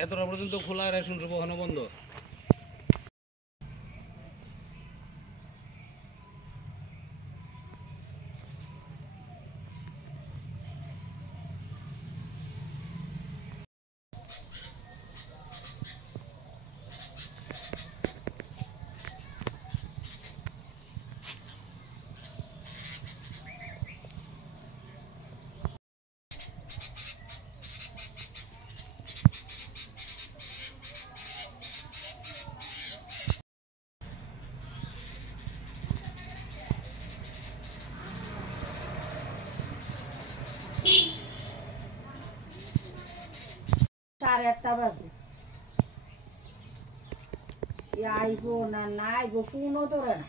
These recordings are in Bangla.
এতটা পর্যন্ত খোলা, রেশন শপ ওখানে বন্ধ। সাড়ে 8টা বাজে আইবো না না আইবো, ফোনও ধরে না।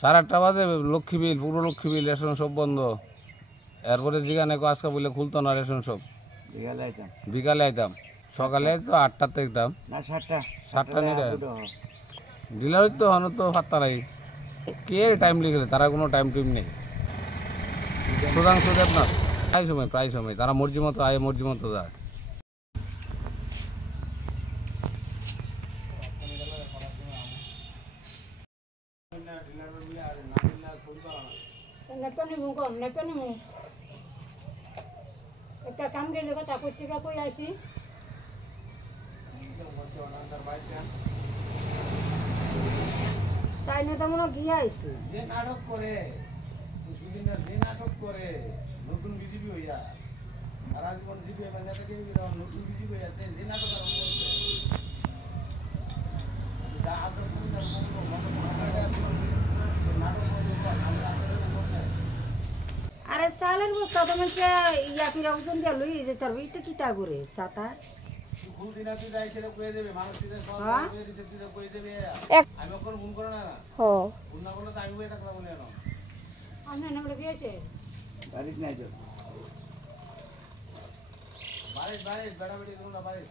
সাড়ে 8টা বাজে লক্ষ্মী বিল, পুরো লক্ষ্মী বিল, রেশন সব বন্ধ। এরপরে জিগানে আজকে বলে খুলতো না রেশন সব। বিকালে আইতাম, সকালে তো 8টার থেকে দাম না, 7টা নিয়ে ডিলার তো হন তো পাত্তা নাই। কে টাইম লিখে, তারা কোনো টাইম টিম নেই। সুধাংশু দেবনাথ প্রায় সময় তারা মর্জি মতো আয়, মর্জি মতো যায়। একটা কাম গেলে কথা পত্রিকা কই আইছি তাই না, তেমন গিয়ে আইছি। যে নাটক করে নতুন বিজেপি হইয়া, সারা জীবন জিপি নতুন বিজেপি হইয়া যে নাটক আরে চালের বস্তা তো মানুষ ইয়া ফিরা ওজন দিয়ে লই যে তার এটা কি তা করে সাতা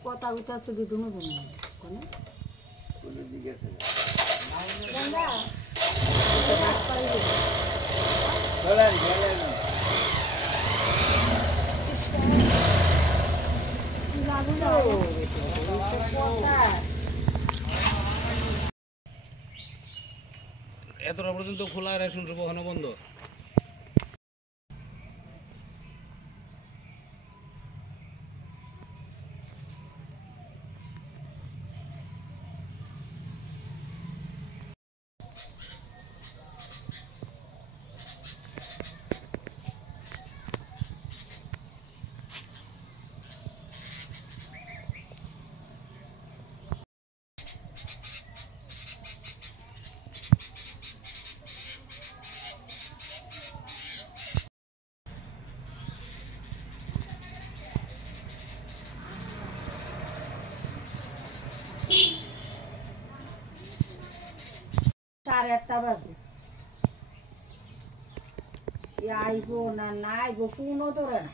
কথা উঠা শুধু দুনো এতটা পর্যন্ত খোলা, রেশন শপ ওখানে বন্ধ। সাড়ে 8টা বাজে আইবো না না আইবো, ফোনও ধরে না।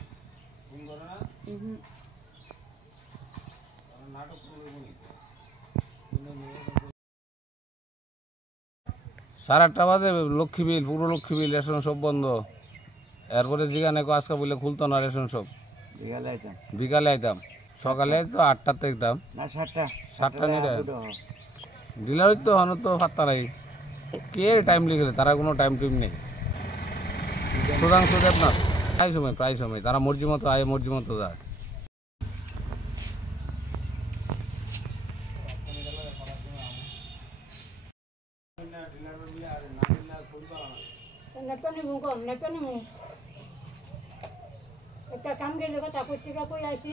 সাড়ে 8টা বাজে লক্ষ্মী বিল, পুরো লক্ষ্মী বিল, রেশন সব বন্ধ। এরপরে জিগানে আজকে বলে খুলতো না রেশন সব। বিকালে আইতাম, সকালে তো 8টার থেকে দাম না, 7টা নিয়ে ডিলার তো হন তো পাত্তা নাই। কে টাইম লিখে, তারা কোনো টাইম টিম নেই। সুধাংশু দেবনাথ প্রায় সময় তারা মর্জি মতো আয়, মর্জি মতো যায়। একটা কাম গেলে কথা পত্রিকা কই আইছি